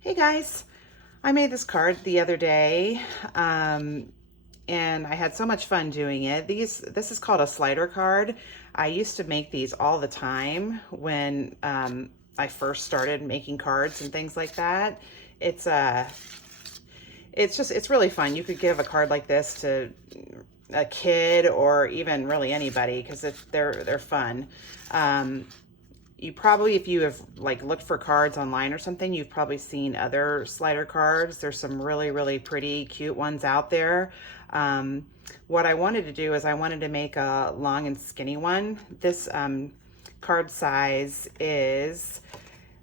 Hey guys, I made this card the other day, and I had so much fun doing it. This is called a slider card. I used to make these all the time when I first started making cards and things like that. It's it's really fun. You could give a card like this to a kid or even really anybody because they're fun. Um, you probably, if you have like looked for cards online or something, you've probably seen other slider cards. There's some really pretty cute ones out there. What I wanted to do is I wanted to make a long and skinny one. This card size is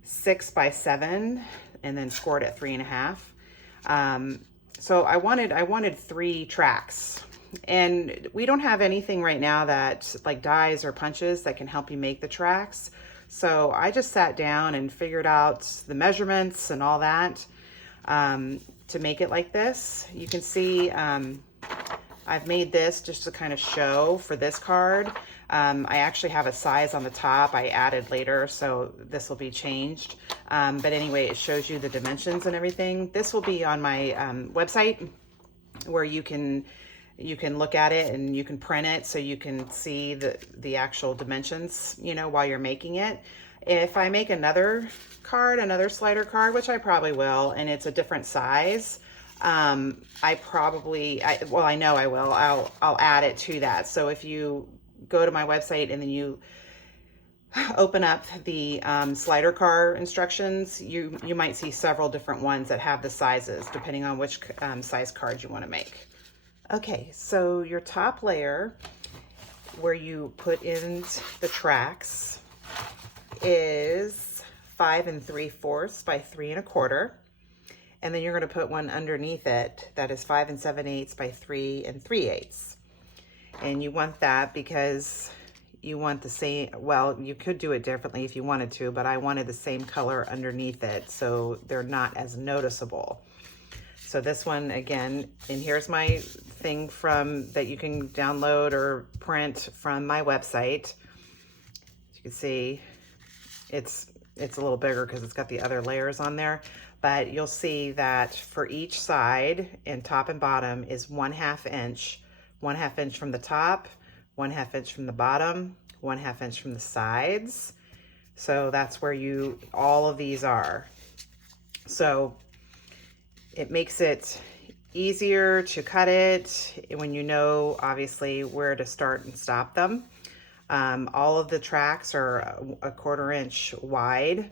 6 by 7 and then scored at 3.5. So I wanted 3 tracks, and we don't have anything right now that like dies or punches that can help you make the tracks. So I just sat down and figured out the measurements and all that to make it like this. You can see I've made this just to kind of show for this card. I actually have a size on the top I added later, so this will be changed. But anyway, it shows you the dimensions and everything. This will be on my website where you can look at it and you can print it so you can see the actual dimensions, while you're making it. If I make another card, another slider card, which I probably will, and it's a different size, I know I will. I'll add it to that. So if you go to my website and then you open up the slider car instructions, you might see several different ones that have the sizes depending on which size card you want to make. Okay, so your top layer where you put in the tracks is 5 3/4 by 3 1/4. And then you're going to put one underneath it that is 5 7/8 by 3 3/8. And you want that because you want the same, well, you could do it differently if you wanted to, but I wanted the same color underneath it so they're not as noticeable. So this one again, and here's my thing from that you can download or print from my website. As you can see, it's a little bigger because it's got the other layers on there, but you'll see that for each side and top and bottom is 1/2 inch, 1/2 inch from the top, 1/2 inch from the bottom, 1/2 inch from the sides. So that's where all of these are. So it makes it easier to cut it when you know obviously where to start and stop them. All of the tracks are a 1/4 inch wide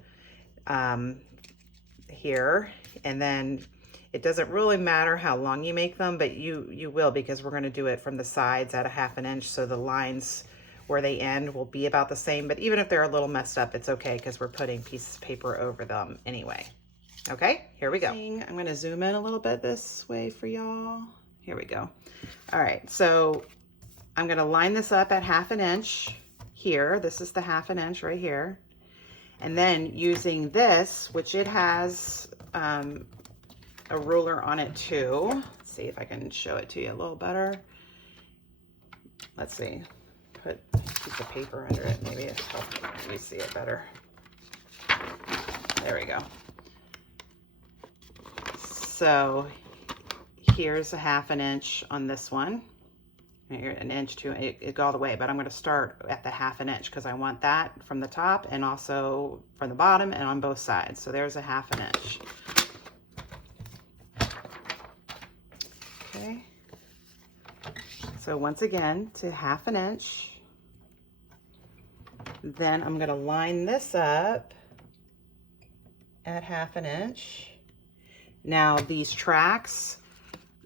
here, and then it doesn't really matter how long you make them, but you will, because we're going to do it from the sides at 1/2 inch, so the lines where they end will be about the same. But even if they're a little messed up, it's okay because we're putting pieces of paper over them anyway. Okay, here we go. I'm going to zoom in a little bit this way for y'all. Here we go. All right, so I'm going to line this up at 1/2 inch here. This is the 1/2 inch right here. And then using this, which it has a ruler on it too. Let's see if I can show it to you a little better. Let's see. Put a piece of paper under it. Maybe it helps you see it better. There we go. So here's a 1/2 inch on this one. Here, an inch to it go all the way, but I'm going to start at the 1/2 inch because I want that from the top and also from the bottom and on both sides. So there's a 1/2 inch. Okay. So once again to 1/2 inch. Then I'm going to line this up at 1/2 inch. Now these tracks,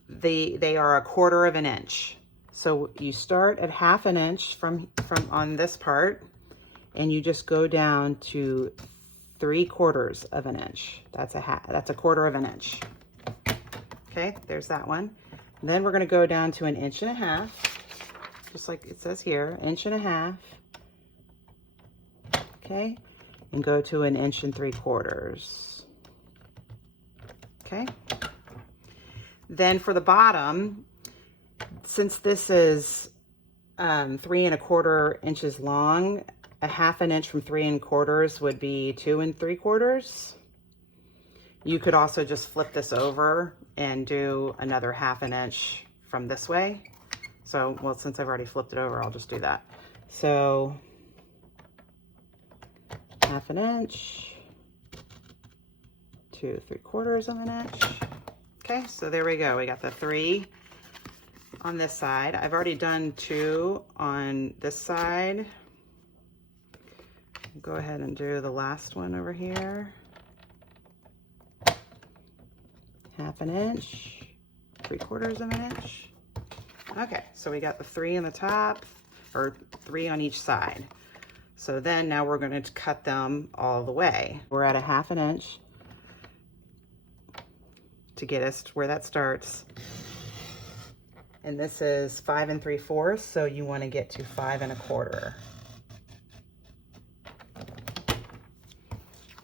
they are a 1/4 inch. So you start at 1/2 inch from on this part, and you just go down to 3/4 inch. That's a 1/4 inch. Okay, there's that one. And then we're going to go down to 1.5 inches, just like it says here, 1.5 inches. Okay, and go to 1 3/4 inches. Okay. Then for the bottom, since this is 3 1/4 inches long, a 1/2 inch from 3 1/4 would be 2 3/4. You could also just flip this over and do another 1/2 inch from this way. So, well, since I've already flipped it over, I'll just do that. So 1/2 inch to 3/4 of an inch. Okay, so there we go. We got the 3 on this side. I've already done 2 on this side. Go ahead and do the last one over here. 1/2 inch, 3/4 of an inch. Okay, so we got the 3 on the top, or 3 on each side. So then now we're going to cut them all the way. We're at a 1/2 inch to get us to where that starts. And this is 5 3/4, so you want to get to 5 1/4.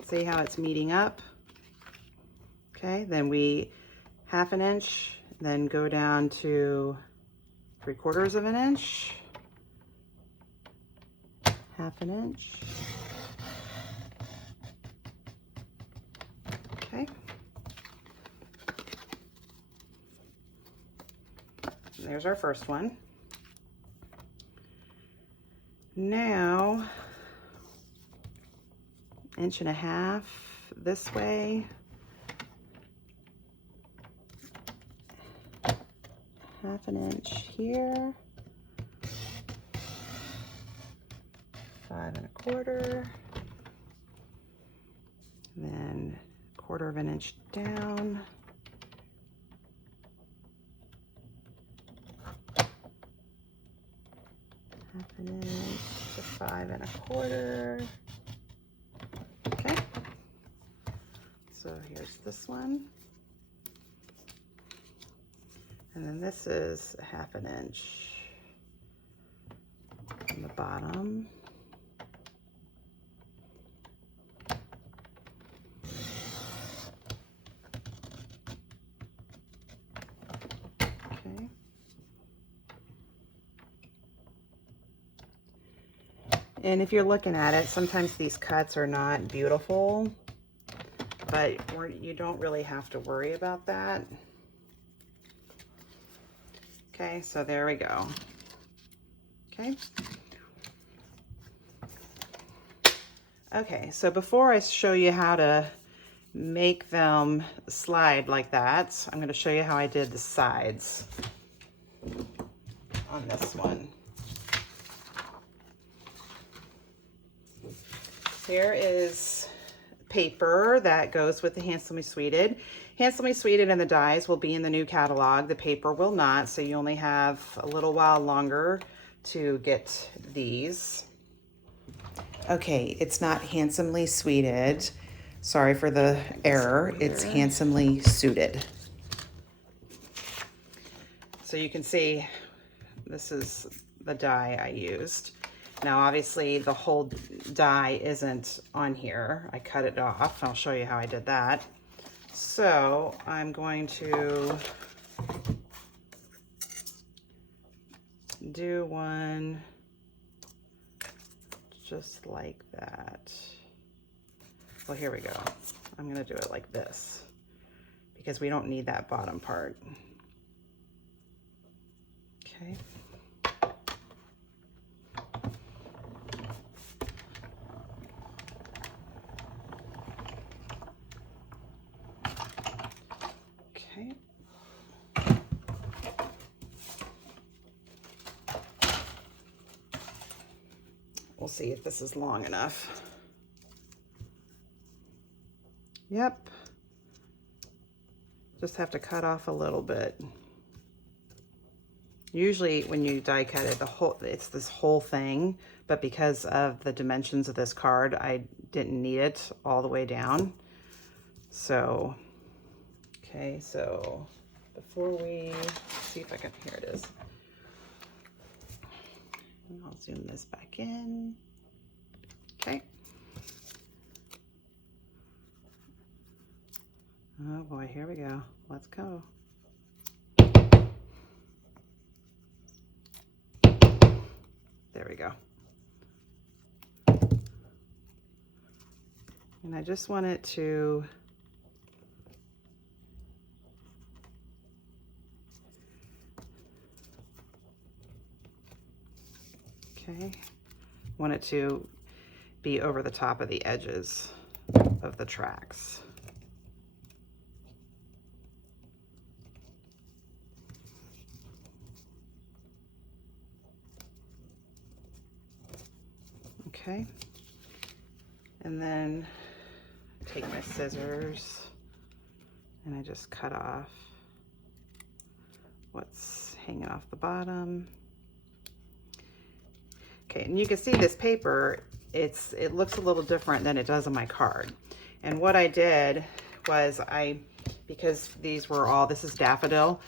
See how it's meeting up? Okay, then we 1/2 inch, then go down to 3/4 of an inch, 1/2 inch. Okay. There's our first one. Now, 1.5 inches this way, 1/2 inch here, 5 1/4, then 1/4 inch down, 1/2 inch to 5 1/4. Okay, so here's this one, and then this is 1/2 inch on the bottom. Okay. And if you're looking at it, sometimes these cuts are not beautiful, but you don't really have to worry about that. Okay, so there we go. Okay. Okay, so before I show you how to make them slide like that, I'm going to show you how I did the sides on this one. Here is paper that goes with the Handsomely Sweeted. Handsomely Sweeted and the dies will be in the new catalog. The paper will not, so you only have a little while longer to get these. Okay, it's not Handsomely Sweeted. Sorry for the error. It's Handsomely Suited. So you can see this is the die I used. Now, obviously, the whole die isn't on here. I cut it off. I'll show you how I did that. So I'm going to do one just like that. Well, here we go. I'm going to do it like this because we don't need that bottom part. Okay. Okay. We'll see if this is long enough. Yep. Just have to cut off a little bit. Usually when you die cut it, it's this whole thing, but because of the dimensions of this card, I didn't need it all the way down. So, okay, so before we see if I can, here it is. And I'll zoom this back in. Okay. Oh boy, here we go. Let's go. There we go. And I just want it to Okay, want it to be over the top of the edges of the tracks. Okay, and then take my scissors and I just cut off what's hanging off the bottom. Okay, and you can see this paper, it looks a little different than it does on my card. And what I did was because these were all, this is daffodil,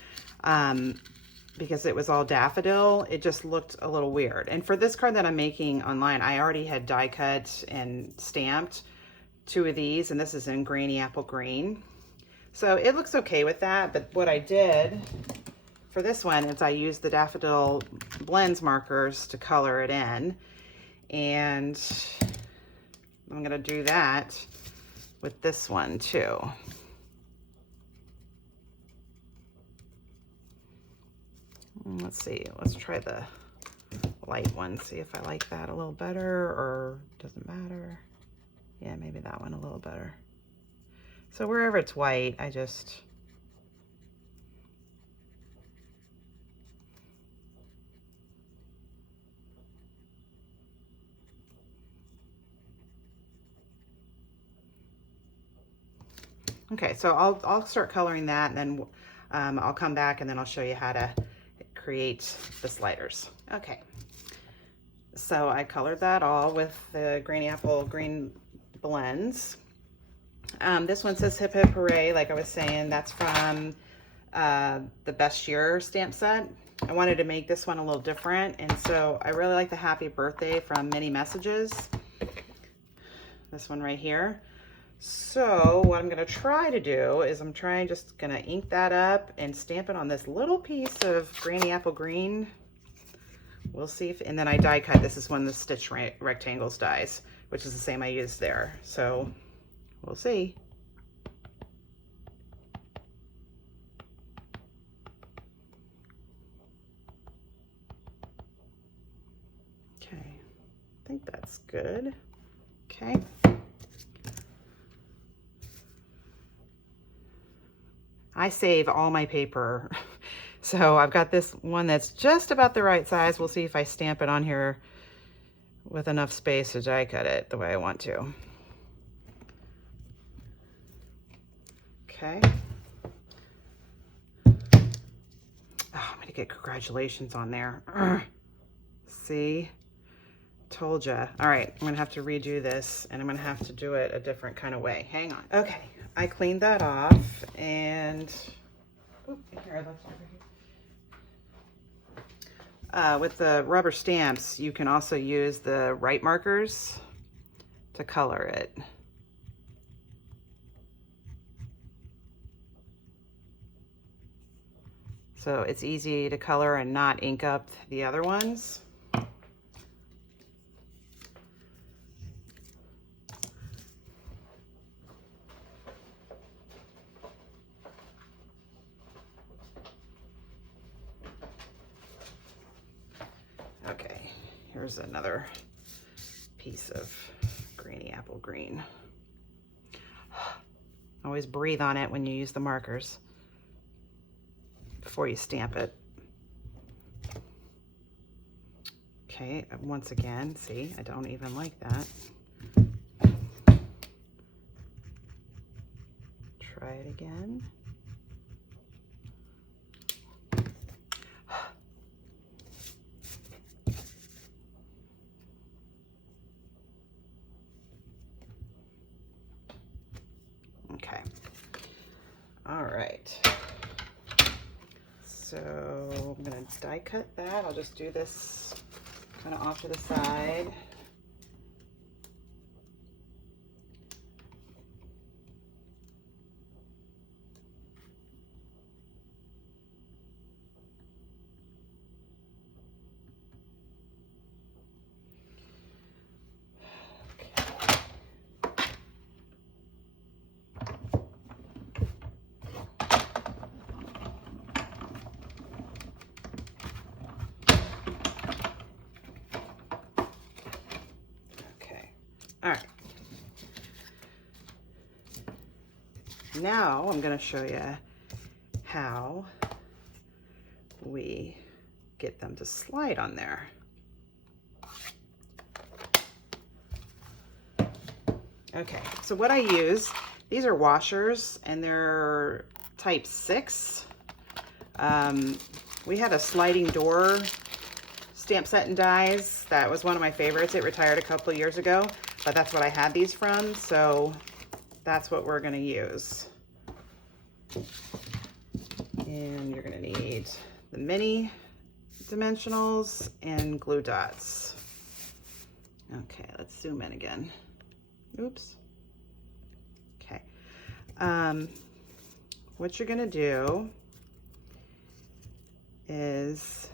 because it was all daffodil, it just looked a little weird. And for this card that I'm making online, I already had die cut and stamped 2 of these, and this is in Granny Apple Green. So it looks okay with that, but what I did for this one is I used the Daffodil Blends markers to color it in, and I'm gonna do that with this one too. Let's see, let's try the light one, see if I like that a little better, or doesn't matter. Yeah, maybe that one a little better. So wherever it's white, I just okay, so I'll start coloring that, and then I'll come back and then I'll show you how to create the sliders. Okay, so I colored that all with the Granny Apple Green blends. This one says Hip Hip Hooray, like I was saying, that's from the Best Year stamp set. I wanted to make this one a little different, and so I really like the Happy Birthday from Mini Messages. This one right here. So what I'm gonna try to do is just gonna ink that up and stamp it on this little piece of Granny Apple Green. We'll see if, and then I die cut. This is one of the Stitch Rectangles dies, which is the same I used there. So we'll see. Okay, I think that's good. Okay. I save all my paper. So I've got this one that's just about the right size. We'll see if I stamp it on here with enough space to die cut it the way I want to. Okay. Oh, I'm gonna get congratulations on there. See? Told ya. All right, I'm gonna have to redo this, and I'm gonna have to do it a different kind of way. Hang on. Okay, I cleaned that off, and here, that's over here. With the rubber stamps, you can also use the right markers to color it. So it's easy to color and not ink up the other ones. Okay, here's another piece of Granny Apple Green. Always breathe on it when you use the markers before you stamp it. Okay, once again, see, I don't even like that. Try it again. Okay. All right. So I'm going to die cut that. I'll just do this kind of off to the side. now I'm going to show you how we get them to slide on there. Okay, so what I use, these are washers and they're type 6. We had a sliding door stamp set and dies. That was one of my favorites. It retired a couple of years ago, but that's what I had these from, so that's what we're gonna use. And you're gonna need the mini dimensionals and glue dots. Okay, let's zoom in again. Oops. Okay. What you're gonna do is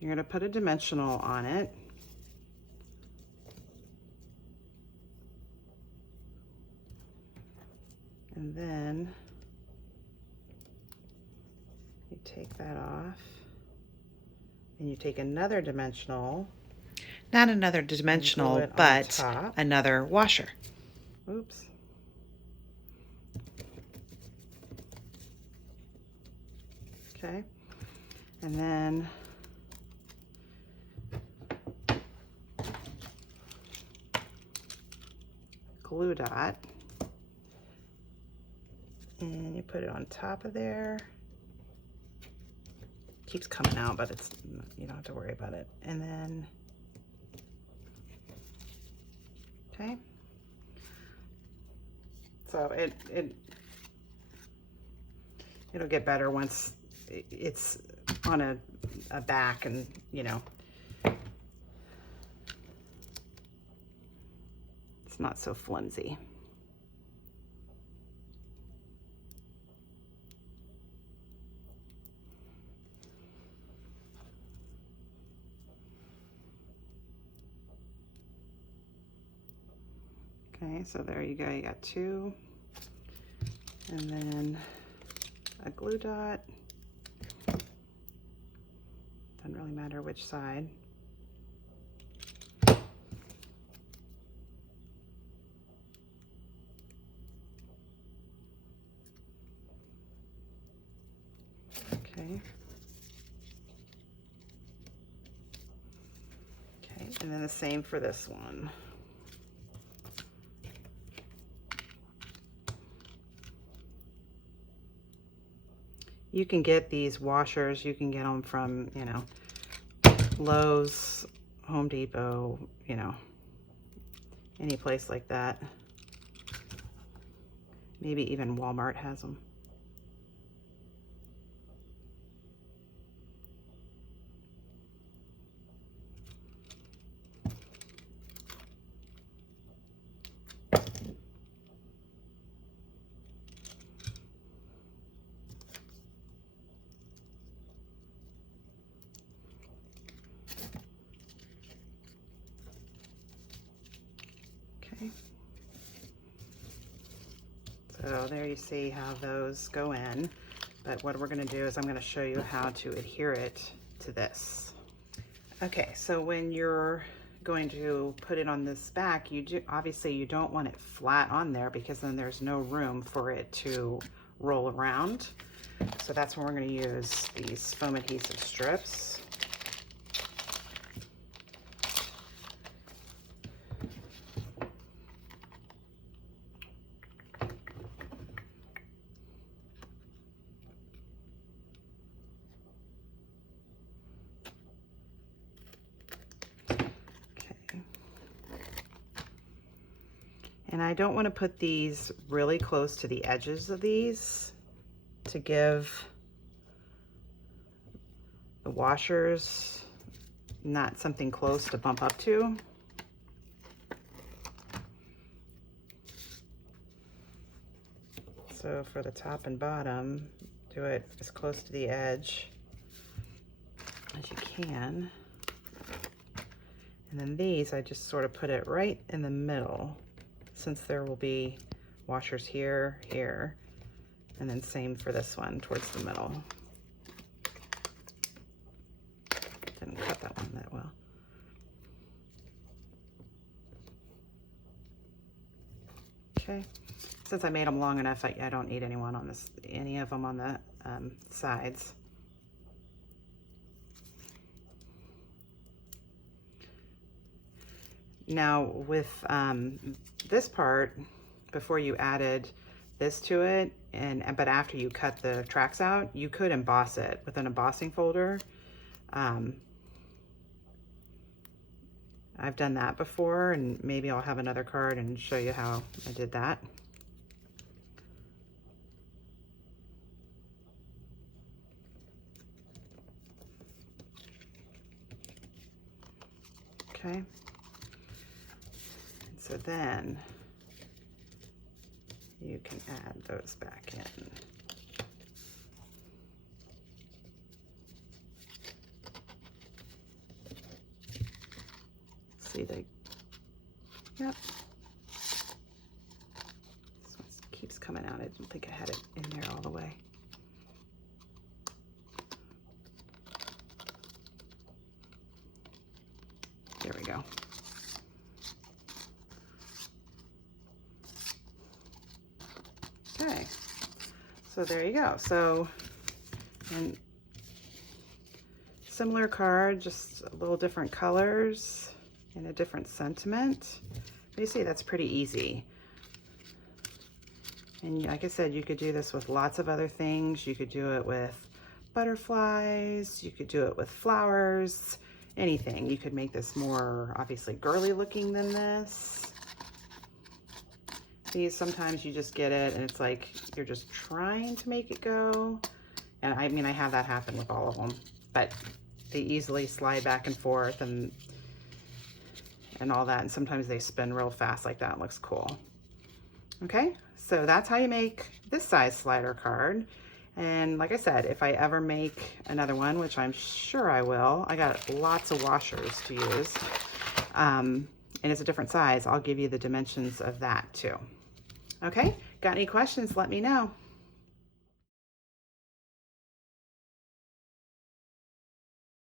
you're gonna put a dimensional on it. And then you take that off and you take another dimensional. Not another dimensional, but another washer. Oops. Okay. And then glue dot. And you put it on top of there. Keeps coming out, but it's, you don't have to worry about it. And then, okay. So it'll get better once it's on a back, and you know, it's not so flimsy. Okay, so there you go, you got 2. And then a glue dot. Doesn't really matter which side. Okay. Okay, and then the same for this one. You can get these washers, you can get them from, you know, Lowe's, Home Depot, you know, any place like that. Maybe even Walmart has them. Okay. So there you see how those go in. But what we're going to do is I'm going to show you how to adhere it to this. Okay, so when you're going to put it on this back, obviously you don't want it flat on there, because then there's no room for it to roll around. So that's when we're going to use these foam adhesive strips. And I don't want to put these really close to the edges of these to give the washers not something close to bump up to. So for the top and bottom, do it as close to the edge as you can. And then these, I just sort of put it right in the middle, since there will be washers here, here, and then same for this one towards the middle. Didn't cut that one that well. Okay, since I made them long enough, I don't need any of them on the sides. Now with this part, before you added this to it, but after you cut the tracks out, you could emboss it with an embossing folder. I've done that before, and maybe I'll have another card and show you how I did that. Okay. And so then you can add those back in. See, yep. This one keeps coming out. I didn't think I had it in there all the way. There we go. Okay, so there you go. So, and similar card, just a little different colors and a different sentiment. You see, that's pretty easy. And like I said, you could do this with lots of other things. You could do it with butterflies, you could do it with flowers, anything. You could make this more obviously girly looking than this. These, sometimes you just get it and it's like you're just trying to make it go. And I mean, I have that happen with all of them, but they easily slide back and forth and all that. And sometimes they spin real fast like that. It looks cool. Okay, so that's how you make this size slider card. And like I said, if I ever make another one, which I'm sure I will, I got lots of washers to use, and it's a different size, I'll give you the dimensions of that too. Okay, got any questions? Let me know.